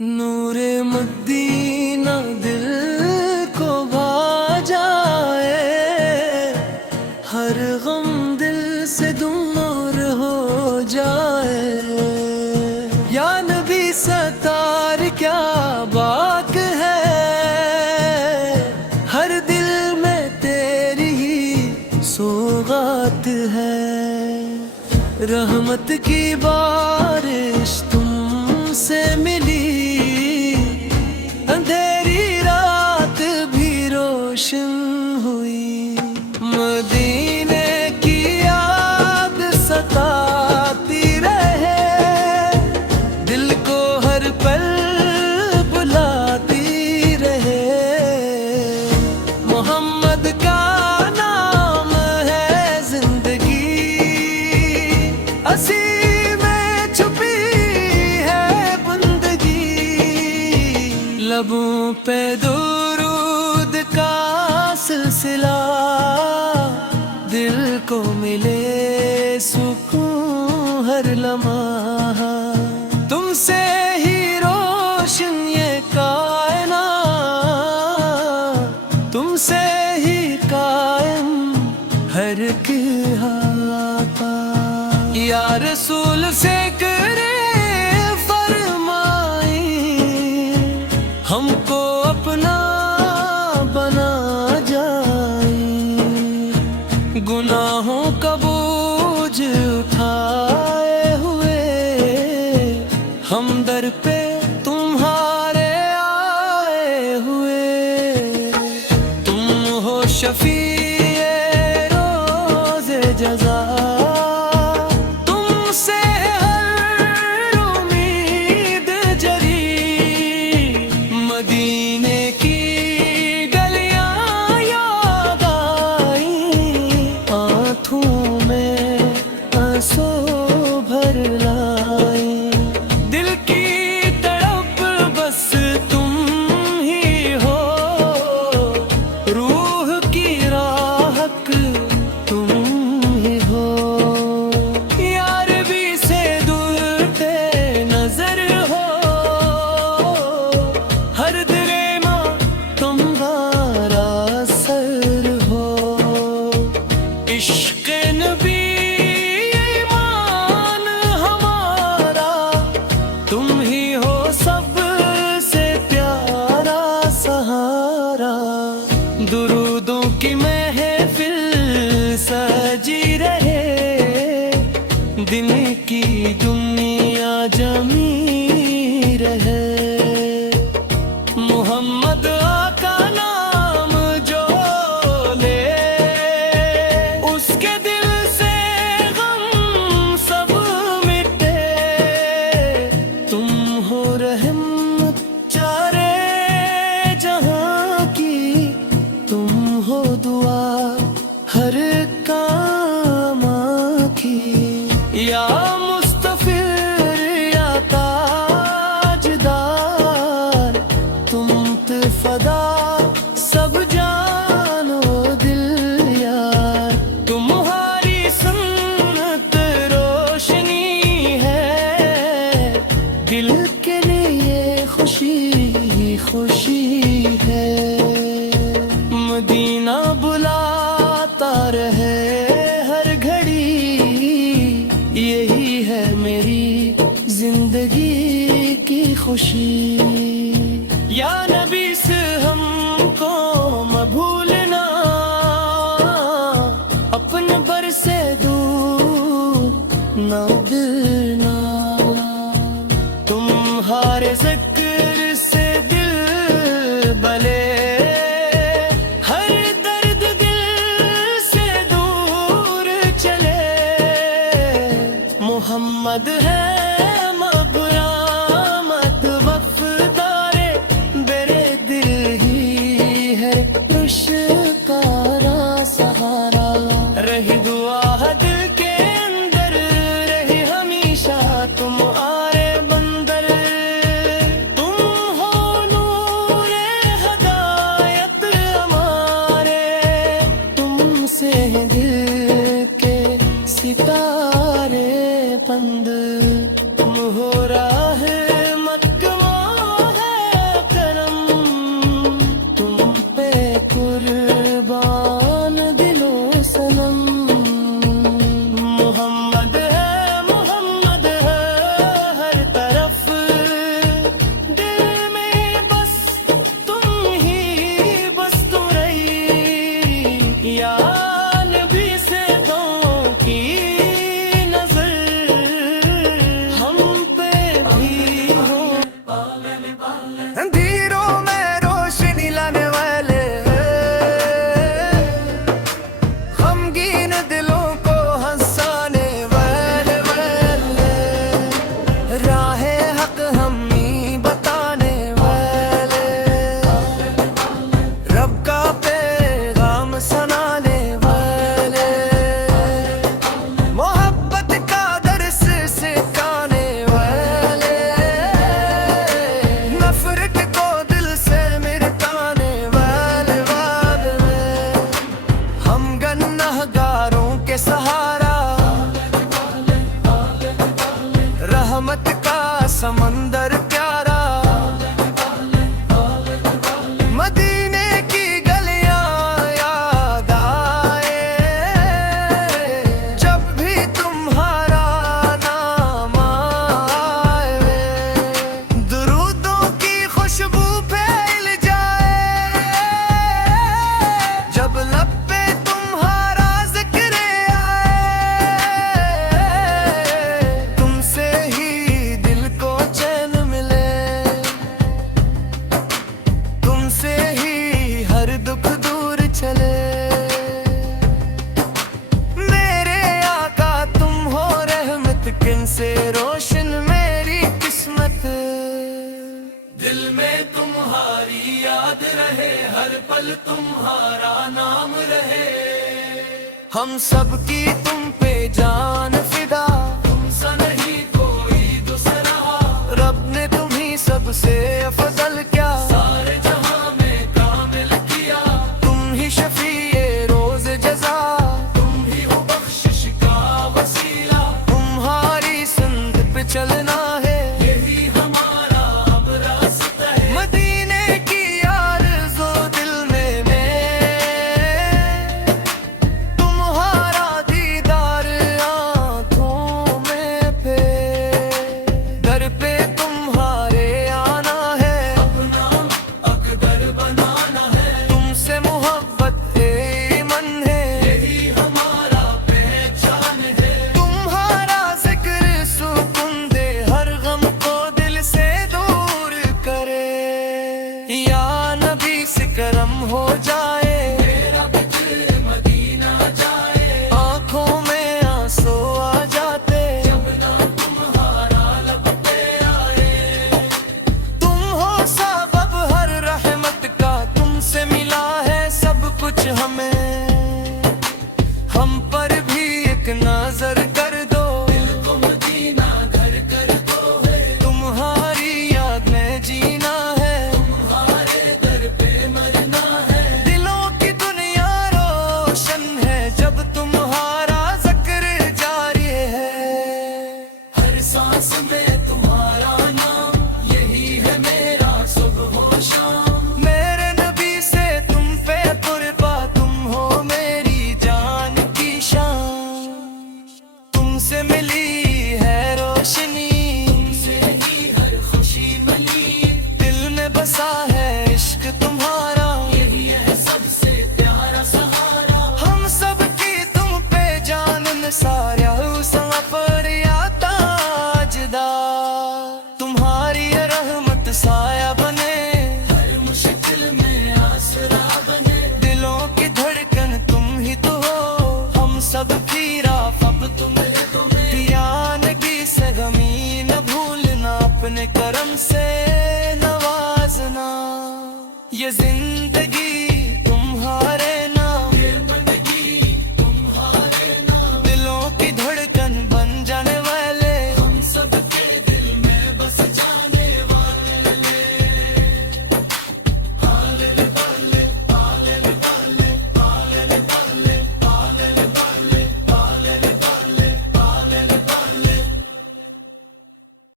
नूरे Medina दिल को भा जाए, हर गम दिल से दूर हो जाए। या नबी सतार क्या बात है, हर दिल में तेरी ही सौगात है। रहमत की बारिश तुमसे मिली, अंधेरी रात भी रोशन हुई। मदीने की याद सताती रहे, दिल को हर पल बुलाती रहे। मोहम्मद का नाम है जिंदगी, असी में छुपी है बंदगी। लबों पे दुरूद का सिलसिला, दिल को मिले सुकून हर लम्हा। तुमसे ही रोशन ये कायनात, तुमसे ही कायम हर की हाथा। या रसूल से करे फरमाई, हमको अपना बना जाए। गुनाहों का बोझ उठाए हुए, हम दर पे तुम्हारे आए हुए। तुम हो शफीए रोज़े जज़ा, तुमसे हर उम्मीद जरी। मदीने की गलियां याद आई, आँखों में आंसू भर लाई। दिल की तड़प बस तुम ही हो, रूह की राहत तुम ही हो। यार भी से दूर पे नजर हो, हर दिले मां तुम्हारा सर हो। इश्क़ नबी ईमान हमारा, तुम ही हो सबसे प्यारा सहारा। दुरूदों की महफिल सजी रहे, दिन की दुनिया जमी रहे। मोहम्मद आका नाम जो ले, उसके दिल से गम सब मिटे। तुम हो रहमत चारे जहां की, तुम हो दुआ हर काम की। या मुस्तफिर या ताजदार, तुम ते फदा सब जानो दिल यार। तुम्हारी सुन्नत रोशनी है, दिल के लिए खुशी खुशी है। मदीना बुलाता रहे हर घड़ी, यही है मेरी जिंदगी की खुशी। या नबी से हमको मत भूलना, अपने बर से दूर न गिरना। तुम्हारे जिक्र से दिल बले, हर दर्द दिल से दूर चले। मोहम्मद है मग़रामत वफ़ादारे, मेरे दिल ही है पुश्कारा सहारा। रही दुआ दिल के अंदर, रही हमेशा तुम आरे बंदर। पल तुम्हारा नाम रहे। हम सब की तुम पे जान फिदा, तुमसा नहीं कोई दूसरा। रब ने तुम्ही सबसे अफजल क्या सारे जहां में कामिल किया। तुम ही शफीए रोज जजा, तुम ही हो बख्शिश का वसीला। तुम्हारी सुन्नत पे चलना है, यही हमारा अब रास्ता है। मदीने की आरज़ू दिल में तुम्हारा दीदार आँखों में पे, दर पे तुम्हारे आना है, अपना अकबर बनाना है। तुमसे मोहब्बत ईमान है, यही हमारा पहचान है। तुम्हारा जिक्र सुकून दे, हर गम को दिल से दूर करे। या नबी से करम हो जाए, मेरा बिजल मदीना जाए। आंखों में आंसू आ जाते, जब ना तुम्हारा लब पे आए। तुम हो सबब हर रहमत का, तुमसे मिला है सब कुछ हमें। हम पर भी एक नजर कर दो, दिल को मदीना घर कर दो है। तुम्हारी याद में जीना है, तुम्हारे दर पे मरना है। दिलों की दुनिया रोशन है जब तुम्हारा जिक्र जारी है। हर सांस में तुम्हारा नाम, यही है मेरा सुबह हो शाम। मेरे नबी से तुम पे कुर्बा, तुम हो मेरी जान की शान। तुमसे मिली है रोशनी, तुमसे ही हर खुशी मिली। दिल में बसा है इश्क तुम्हारा, यही है सबसे प्यारा सहारा। हम सब की तुम पे जान सारा पर ताजदा, तुम्हारी रहमत साया बने, हर मुश्किल में आसरा बने। दिलों की धड़कन तुम ही तो हो, हम सब की राफ़ब तुम्हें दियानगी से गमी न भूलना, अपने करम से नवाजना। ये जिंदगी